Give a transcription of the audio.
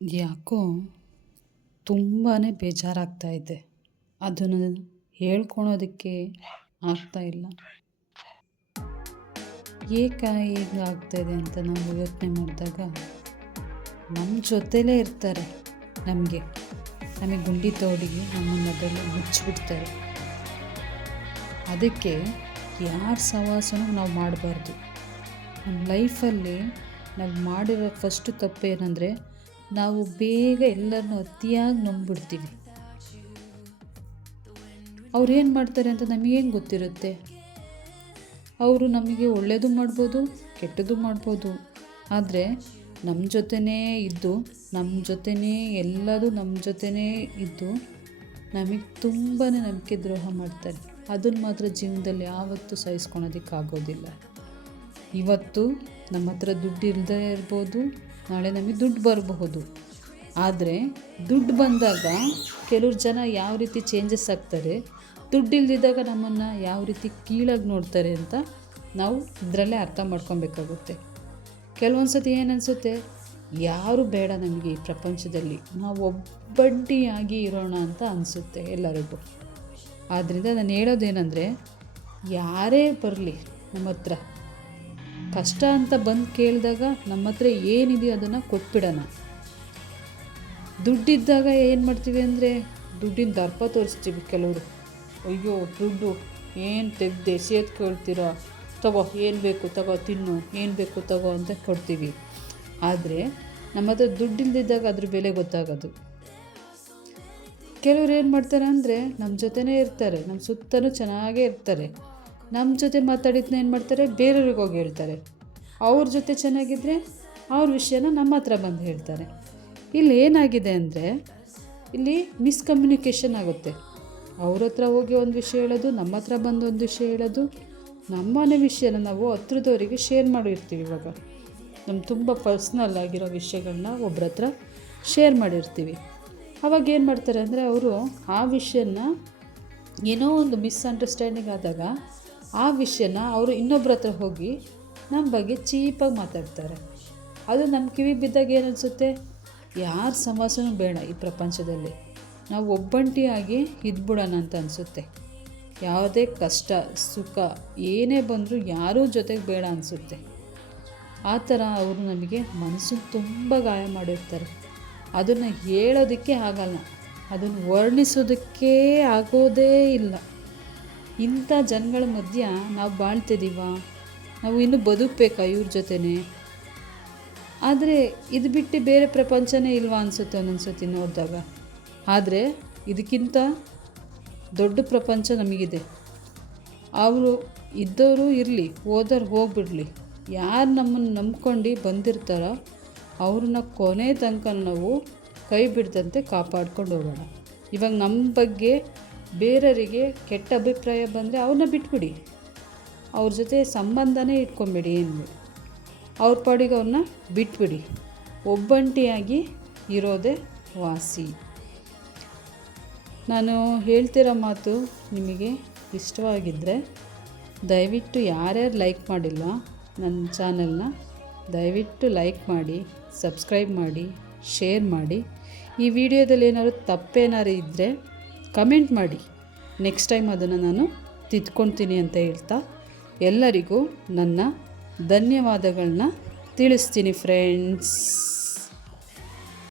ಯಾಕೋ ತುಂಬಾ ಬೇಜಾರಾಗ್ತಾ ಇದೆ. ಅದನ್ನು ಹೇಳ್ಕೊಳೋದಕ್ಕೆ ಆಗ್ತಾಯಿಲ್ಲ. ಏಕೆ ಹೀಗೆ ಆಗ್ತಾಯಿದೆ ಅಂತ ನಾವು ಯೋಚನೆ ಮಾಡಿದಾಗ ನಮ್ಮ ಜೊತೆಲೇ ಇರ್ತಾರೆ. ನಮಗೆ ಗುಂಡಿ ತೋಡಿ ನಮ್ಮನ್ನು ಅದರಲ್ಲಿ ಮುಚ್ಚಿಬಿಡ್ತಾರೆ. ಅದಕ್ಕೆ ಯಾರ ಸಹವಾಸನೂ ನಾವು ಮಾಡಬಾರ್ದು. ನಮ್ಮ ಲೈಫಲ್ಲಿ ನಾವು ಮಾಡಿರೋ ಫಸ್ಟು ತಪ್ಪೇನೆಂದರೆ ನಾವು ಬೇಗ ಎಲ್ಲರನ್ನೂ ಅತಿಯಾಗಿ ನಂಬಿಬಿಡ್ತೀವಿ. ಅವ್ರು ಏನು ಮಾಡ್ತಾರೆ ಅಂತ ನಮಗೇನು ಗೊತ್ತಿರುತ್ತೆ. ಅವರು ನಮಗೆ ಒಳ್ಳೆಯದು ಮಾಡ್ಬೋದು, ಕೆಟ್ಟದ್ದು ಮಾಡ್ಬೋದು. ಆದರೆ ನಮ್ಮ ಜೊತೆನೇ ಇದ್ದು, ನಮ್ಮ ಜೊತೆನೇ ಎಲ್ಲದೂ ನಮ್ಮ ಜೊತೆನೇ ಇದ್ದು ನಮಗೆ ತುಂಬಾ ನಂಬಿಕೆ ದ್ರೋಹ ಮಾಡ್ತಾರೆ. ಅದನ್ನು ಮಾತ್ರ ಜೀವನದಲ್ಲಿ ಯಾವತ್ತೂ ಸಹಿಸ್ಕೊಳೋದಕ್ಕಾಗೋದಿಲ್ಲ. ಇವತ್ತು ನಮ್ಮ ಹತ್ರ ದುಡ್ಡು ಇಲ್ಲದೇ ಇರ್ಬೋದು, ನಾಳೆ ನಮಗೆ ದುಡ್ಡು ಬರಬಹುದು. ಆದರೆ ದುಡ್ಡು ಬಂದಾಗ ಕೆಲವ್ರು ಜನ ಯಾವ ರೀತಿ ಚೇಂಜಸ್ ಆಗ್ತಾರೆ, ದುಡ್ಡು ಇಲ್ದಿದ್ದಾಗ ನಮ್ಮನ್ನು ಯಾವ ರೀತಿ ಕೀಳಾಗಿ ನೋಡ್ತಾರೆ ಅಂತ ನಾವು ಇದರಲ್ಲೇ ಅರ್ಥ ಮಾಡ್ಕೊಬೇಕಾಗುತ್ತೆ. ಕೆಲವೊಂದು ಸತಿ ಏನು ಅನಿಸುತ್ತೆ, ಯಾರು ಬೇಡ ನಮಗೆ ಈ ಪ್ರಪಂಚದಲ್ಲಿ, ನಾವು ಒಬ್ಬಂಟಿಯಾಗಿ ಇರೋಣ ಅಂತ ಅನಿಸುತ್ತೆ ಎಲ್ಲರಿಗೂ. ಆದ್ದರಿಂದ ನಾನು ಹೇಳೋದೇನೆಂದರೆ, ಯಾರೇ ಬರಲಿ ನಮ್ಮ ಹತ್ರ ಕಷ್ಟ ಅಂತ ಬಂದು ಕೇಳಿದಾಗ ನಮ್ಮ ಹತ್ರ ಏನಿದೆಯೋ ಅದನ್ನು ಕೊಟ್ಬಿಡೋಣ. ದುಡ್ಡಿದ್ದಾಗ ಏನು ಮಾಡ್ತೀವಿ ಅಂದರೆ ದುಡ್ಡಿನ ದರ್ಪ ತೋರಿಸ್ತೀವಿ. ಕೆಲವರು ಅಯ್ಯೋ ದುಡ್ಡು ಏನು ತೆಗ್ದು ಎಸೆಯೋದು ಕೇಳ್ತೀರಾ, ತಗೋ ಏನು ಬೇಕು ತಗೋ, ತಿನ್ನು ಏನು ಬೇಕು ತಗೋ ಅಂತ ಕೊಡ್ತೀವಿ. ಆದರೆ ನಮ್ಮ ಹತ್ರ ದುಡ್ಡಿಲ್ದಿದ್ದಾಗ ಅದ್ರ ಬೆಲೆ ಗೊತ್ತಾಗೋದು. ಕೆಲವ್ರು ಏನು ಮಾಡ್ತಾರೆ ಅಂದರೆ ನಮ್ಮ ಜೊತೆನೇ ಇರ್ತಾರೆ, ನಮ್ಮ ಸುತ್ತಲೂ ಚೆನ್ನಾಗೇ ಇರ್ತಾರೆ. ನಮ್ಮ ಜೊತೆ ಮಾತಾಡಿದ್ನ ಏನು ಮಾಡ್ತಾರೆ, ಬೇರೆಯವ್ರಿಗೆ ಹೋಗಿ ಹೇಳ್ತಾರೆ. ಅವ್ರ ಜೊತೆ ಚೆನ್ನಾಗಿದ್ದರೆ ಅವ್ರ ವಿಷಯನ ನಮ್ಮ ಹತ್ರ ಬಂದು ಹೇಳ್ತಾರೆ. ಇಲ್ಲಿ ಏನಾಗಿದೆ ಅಂದರೆ, ಇಲ್ಲಿ ಮಿಸ್ಕಮ್ಯುನಿಕೇಷನ್ ಆಗುತ್ತೆ. ಅವ್ರ ಹತ್ರ ಹೋಗಿ ಒಂದು ವಿಷಯ ಹೇಳೋದು, ನಮ್ಮ ಹತ್ರ ಬಂದು ಒಂದು ವಿಷಯ ಹೇಳೋದು. ನಮ್ಮನೆ ವಿಷಯನ ನಾವು ಹತ್ರದವರಿಗೆ ಶೇರ್ ಮಾಡಿರ್ತೀವಿ. ಇವಾಗ ನಮ್ಮ ತುಂಬ ಪರ್ಸ್ನಲ್ ಆಗಿರೋ ವಿಷಯಗಳನ್ನ ಒಬ್ರ ಹತ್ರ ಶೇರ್ ಮಾಡಿರ್ತೀವಿ. ಅವಾಗ ಏನು ಮಾಡ್ತಾರೆ ಅಂದರೆ, ಅವರು ಆ ವಿಷಯನ ಏನೋ ಒಂದು ಮಿಸ್ಅಂಡರ್ಸ್ಟ್ಯಾಂಡಿಂಗ್ ಆದಾಗ ಆ ವಿಷಯನ ಅವರು ಇನ್ನೊಬ್ರ ಹತ್ರ ಹೋಗಿ ನಮ್ಮ ಬಗ್ಗೆ ಚೀಪಾಗಿ ಮಾತಾಡ್ತಾರೆ. ಅದು ನಮ್ಮ ಕಿವಿಗೆ ಬಿದ್ದಾಗ ಏನು ಅನಿಸುತ್ತೆ, ಯಾರ ಸಮಾಸನೂ ಬೇಡ ಈ ಪ್ರಪಂಚದಲ್ಲಿ, ನಾವು ಒಬ್ಬಂಟಿಯಾಗಿ ಇದ್ಬಿಡೋಣ ಅಂತ ಅನಿಸುತ್ತೆ. ಯಾವುದೇ ಕಷ್ಟ ಸುಖ ಏನೇ ಬಂದರೂ ಯಾರೂ ಜೊತೆಗೆ ಬೇಡ ಅನಿಸುತ್ತೆ. ಆ ಥರ ಅವರು ನಮಗೆ ಮನಸ್ಸನ್ನು ತುಂಬ ಗಾಯ ಮಾಡಿರ್ತಾರೆ. ಅದನ್ನು ಹೇಳೋದಕ್ಕೆ ಆಗಲ್ಲ, ಅದನ್ನು ವರ್ಣಿಸೋದಕ್ಕೇ ಆಗೋದೇ ಇಲ್ಲ. ಇಂಥ ಜನಗಳ ಮಧ್ಯ ನಾವು ಬಾಳ್ತಿದ್ದೀವ, ನಾವು ಇನ್ನೂ ಬದುಕಬೇಕಾ ಇವ್ರ ಜೊತೆನೇ? ಆದರೆ ಇದು ಬಿಟ್ಟು ಬೇರೆ ಪ್ರಪಂಚನೇ ಇಲ್ವಾ ಅನಿಸುತ್ತೆ ಒಂದೊಂದು ಸತಿ ನೋಡಿದಾಗ. ಆದರೆ ಇದಕ್ಕಿಂತ ದೊಡ್ಡ ಪ್ರಪಂಚ ನಮಗಿದೆ. ಅವರು ಇದ್ದವರು ಇರಲಿ, ಹೋದವ್ರು ಹೋಗಿಬಿಡಲಿ. ಯಾರು ನಮ್ಮನ್ನು ನಂಬ್ಕೊಂಡು ಬಂದಿರ್ತಾರೋ ಅವ್ರನ್ನ ಕೊನೆ ತನಕ ನಾವು ಕೈ ಬಿಡ್ದಂತೆ ಕಾಪಾಡ್ಕೊಂಡು ಹೋಗೋಣ. ಇವಾಗ ನಮ್ಮ ಬಗ್ಗೆ ಬೇರೆಯವರಿಗೆ ಕೆಟ್ಟ ಅಭಿಪ್ರಾಯ ಬಂದರೆ ಅವ್ರನ್ನ ಬಿಟ್ಬಿಡಿ, ಅವ್ರ ಜೊತೆ ಸಂಬಂಧನೇ ಇಟ್ಕೊಂಬೇಡಿ. ಏನು ಅವ್ರ ಪಾಡಿಗೆ ಅವ್ರನ್ನ ಬಿಟ್ಬಿಡಿ. ಒಬ್ಬಂಟಿಯಾಗಿ ಇರೋದೇ ವಾಸಿ. ನಾನು ಹೇಳ್ತಿರೋ ಮಾತು ನಿಮಗೆ ಇಷ್ಟವಾಗಿದ್ದರೆ ದಯವಿಟ್ಟು ಯಾರ್ಯಾರು ಲೈಕ್ ಮಾಡಿಲ್ಲ ನನ್ನ ಚಾನಲ್ನ ದಯವಿಟ್ಟು ಲೈಕ್ ಮಾಡಿ, ಸಬ್ಸ್ಕ್ರೈಬ್ ಮಾಡಿ, ಶೇರ್ ಮಾಡಿ. ಈ ವಿಡಿಯೋದಲ್ಲಿ ಏನಾದ್ರು ತಪ್ಪೇನಾದ್ರು ಇದ್ದರೆ ಕಮೆಂಟ್ ಮಾಡಿ. ನೆಕ್ಸ್ಟ್ ಟೈಮ್ ಅದನ್ನು ನಾನು ತಿದ್ಕೊಳ್ತೀನಿ ಅಂತ ಹೇಳ್ತಾ ಎಲ್ಲರಿಗೂ ನನ್ನ ಧನ್ಯವಾದಗಳನ್ನ ತಿಳಿಸ್ತೀನಿ ಫ್ರೆಂಡ್ಸ್.